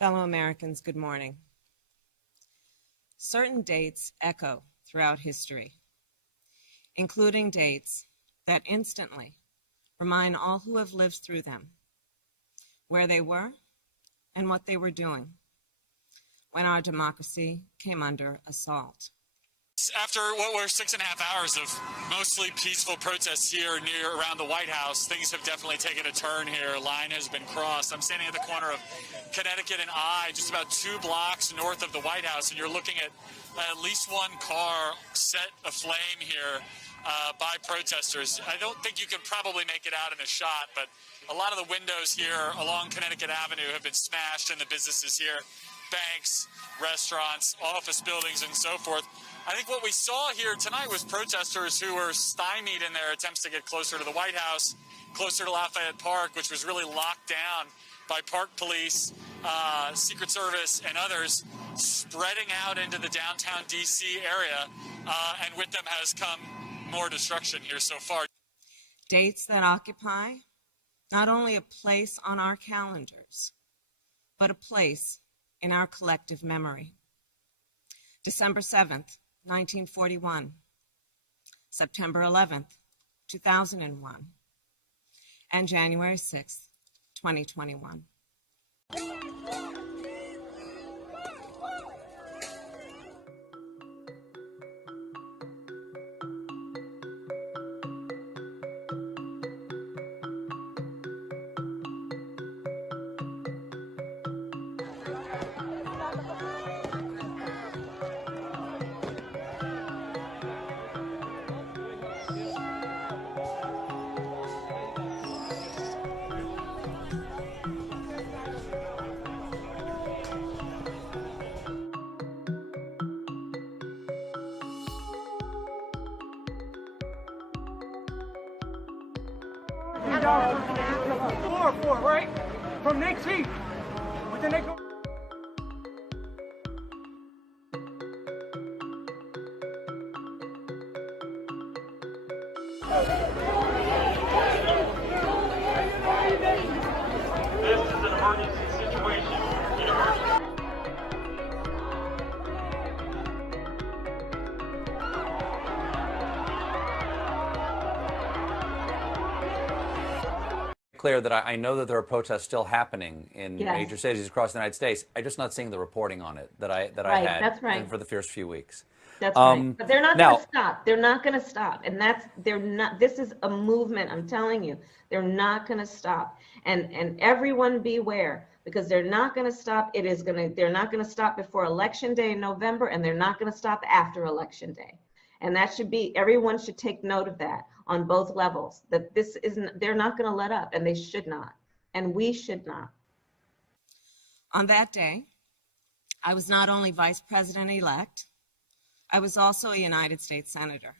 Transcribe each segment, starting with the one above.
Fellow Americans, good morning. Certain dates echo throughout history, including dates that instantly remind all who have lived through them where they were and what they were doing when our democracy came under assault. After what were 6.5 hours of mostly peaceful protests here around the White House, things have definitely taken a turn here. A line has been crossed. I'm standing at the corner of Connecticut and I, just about 2 blocks north of the White House, and you're looking at least one car set aflame here by protesters. I don't think you can probably make it out in a shot, but a lot of the windows here along Connecticut Avenue have been smashed in the businesses here, banks, restaurants, office buildings, and so forth. I think what we saw here tonight was protesters who were stymied in their attempts to get closer to the White House, closer to Lafayette Park, which was really locked down by Park Police, Secret Service, and others, spreading out into the downtown D.C. area, and with them has come more destruction here so far. Dates that occupy not only a place on our calendars, but a place in our collective memory. December 7th, 1941, September 11th, 2001, and January 6th, 2021. Four, right? From next heat. With the next. This is an emergency situation. Clear that I know that there are protests still happening in major cities across the United States. I'm just not seeing the reporting on it that I had that's right. for the first few weeks. That's right. But they're not going to stop. They're not going to stop. And they're not, this is a movement, I'm telling you. They're not going to stop. And everyone beware, because they're not going to stop. They're not going to stop before Election Day in November, and they're not going to stop after Election Day. And that should be, everyone should take note of that on both levels, that this isn't, they're not going to let up, and they should not. And we should not. On that day, I was not only Vice President-elect, I was also a United States Senator.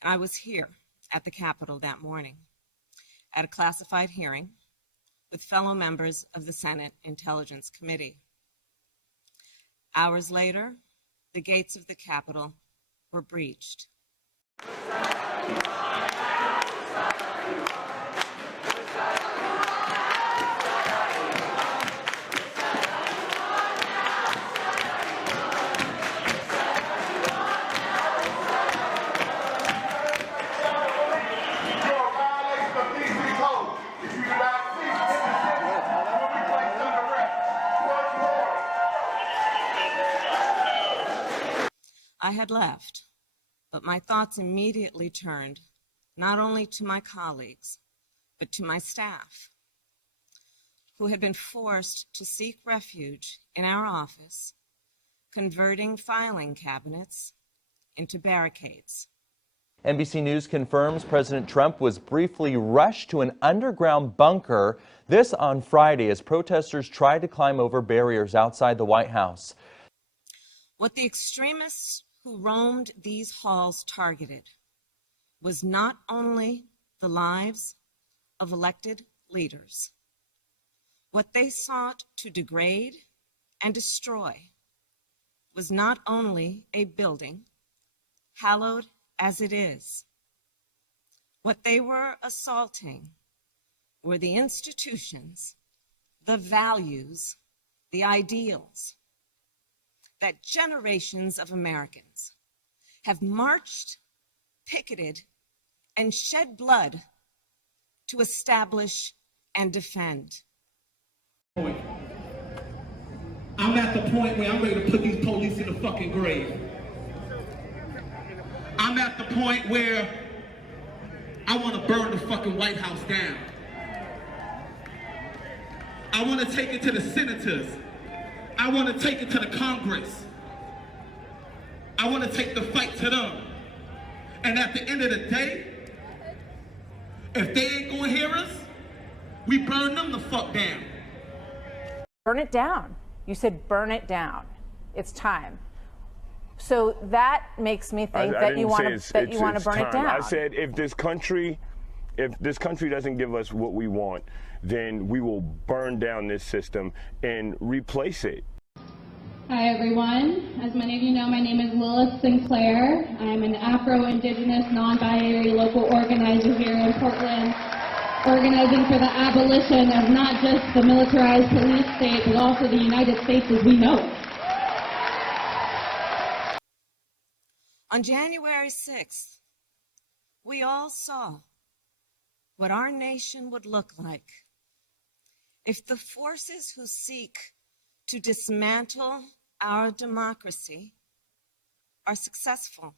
And I was here at the Capitol that morning at a classified hearing with fellow members of the Senate Intelligence Committee. Hours later, the gates of the Capitol were breached. I had left, but my thoughts immediately turned not only to my colleagues, but to my staff, who had been forced to seek refuge in our office, converting filing cabinets into barricades. NBC News confirms President Trump was briefly rushed to an underground bunker. This on Friday as protesters tried to climb over barriers outside the White House. What the extremists who roamed these halls targeted was not only the lives of elected leaders. What they sought to degrade and destroy was not only a building, hallowed as it is. What they were assaulting were the institutions, the values, the ideals that generations of Americans have marched, picketed, and shed blood to establish and defend. I'm at the point where I'm ready to put these police in the fucking grave. I'm at the point where I want to burn the fucking White House down. I want to take it to the senators. I want to take it to the Congress. I want to take the fight to them. And at the end of the day, if they ain't gonna hear us, we burn them the fuck down. Burn it down. You said burn it down. It's time. So that makes me think that you want to burn it down. I said if this country doesn't give us what we want, then we will burn down this system and replace it. Hi everyone. As many of you know, my name is Lilith Sinclair. I'm an Afro-Indigenous, non-binary local organizer here in Portland, organizing for the abolition of not just the militarized police state, but also the United States as we know it. On January 6th, we all saw what our nation would look like if the forces who seek to dismantle our democracy are successful.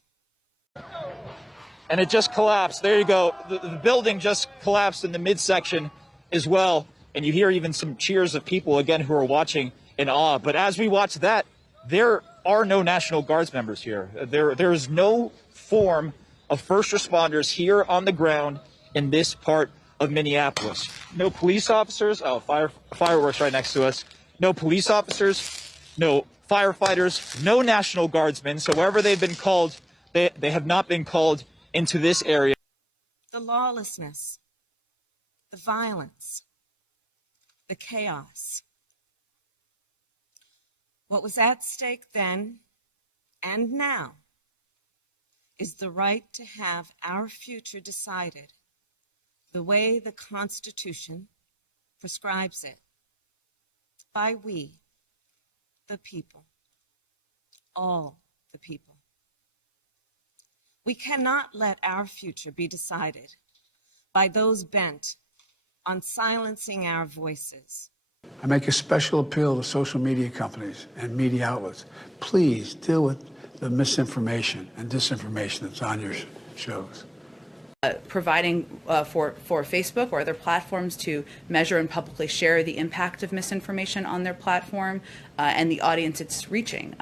And it just collapsed. There you go. The building just collapsed in the midsection as well. And you hear even some cheers of people, again, who are watching in awe. But as we watch that, there are no National Guards members here. There is no form of first responders here on the ground in this part of Minneapolis. No police officers. Oh, fireworks right next to us. No police officers, no firefighters, no National Guardsmen. So wherever they've been called, they have not been called into this area. The lawlessness, the violence, the chaos. What was at stake then and now is the right to have our future decided the way the Constitution prescribes it. By we, the people, all the people. We cannot let our future be decided by those bent on silencing our voices. I make a special appeal to social media companies and media outlets. Please deal with the misinformation and disinformation that's on your shows. Providing for Facebook or other platforms to measure and publicly share the impact of misinformation on their platform and the audience it's reaching.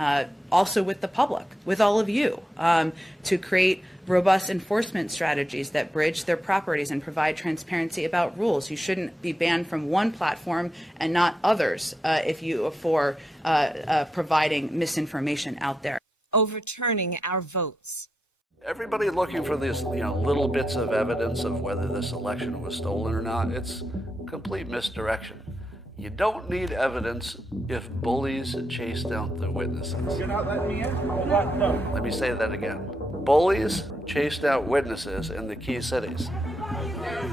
Also with the public, with all of you, to create robust enforcement strategies that bridge their properties and provide transparency about rules. You shouldn't be banned from one platform and not others for providing misinformation out there. Overturning our votes. Everybody looking for these, little bits of evidence of whether this election was stolen or not, it's complete misdirection. You don't need evidence if bullies chased out the witnesses. You're not letting me in? No. Let me say that again. Bullies chased out witnesses in the key cities.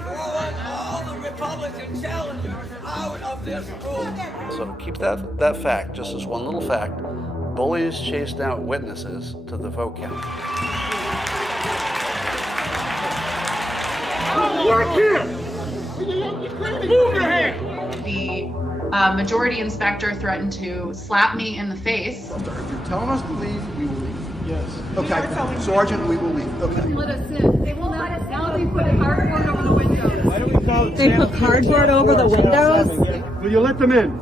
All the Republican challengers out of this room. So keep that fact, just as one little fact. Bullies chased out witnesses to the vote count. Work here! Move your hand! The majority inspector threatened to slap me in the face. If you're telling us to leave, we will leave. Yes. Okay, Sergeant, we will leave. Okay. Let us in. They will not. Now they put cardboard over the windows. Why do we call it? They put cardboard over the windows? Will you let them in?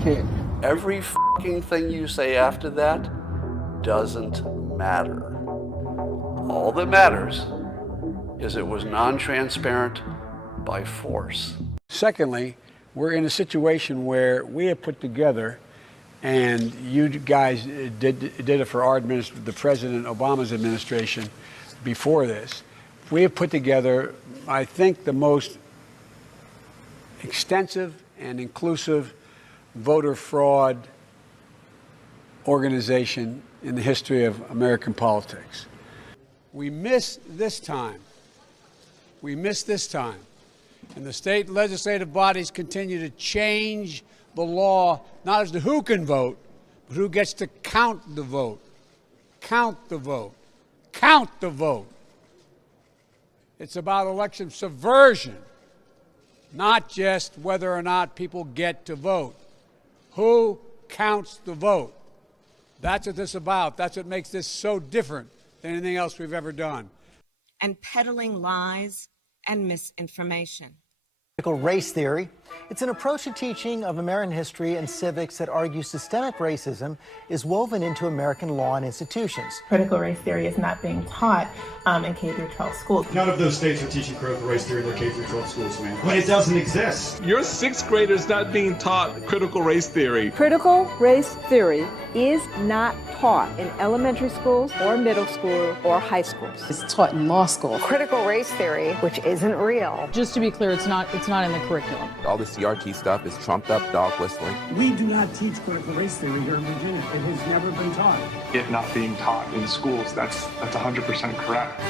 Okay. Every fucking thing you say after that doesn't matter. All that matters is it was non-transparent by force. Secondly, we're in a situation where we have put together, and you guys did it for our administration, the President Obama's administration before this. We have put together, I think, the most extensive and inclusive voter fraud organization in the history of American politics. We missed this time. We missed this time. And the state legislative bodies continue to change the law, not as to who can vote, but who gets to count the vote. Count the vote. Count the vote. It's about election subversion, not just whether or not people get to vote. Who counts the vote? That's what this is about. That's what makes this so different than anything else we've ever done. And peddling lies and misinformation. Critical race theory. It's an approach to teaching of American history and civics that argues systemic racism is woven into American law and institutions. Critical race theory is not being taught in K through 12 schools. None of those states are teaching critical race theory in their K through 12 schools, man. But it doesn't exist. Your sixth graders not being taught critical race theory. Critical race theory is not taught in elementary schools or middle school or high schools. It's taught in law school. Critical race theory, which isn't real. Just to be clear, it's not in the curriculum. All the CRT stuff is trumped up dog whistling. We do not teach critical race theory here in Virginia. It has never been taught. It not being taught in schools, that's 100% correct.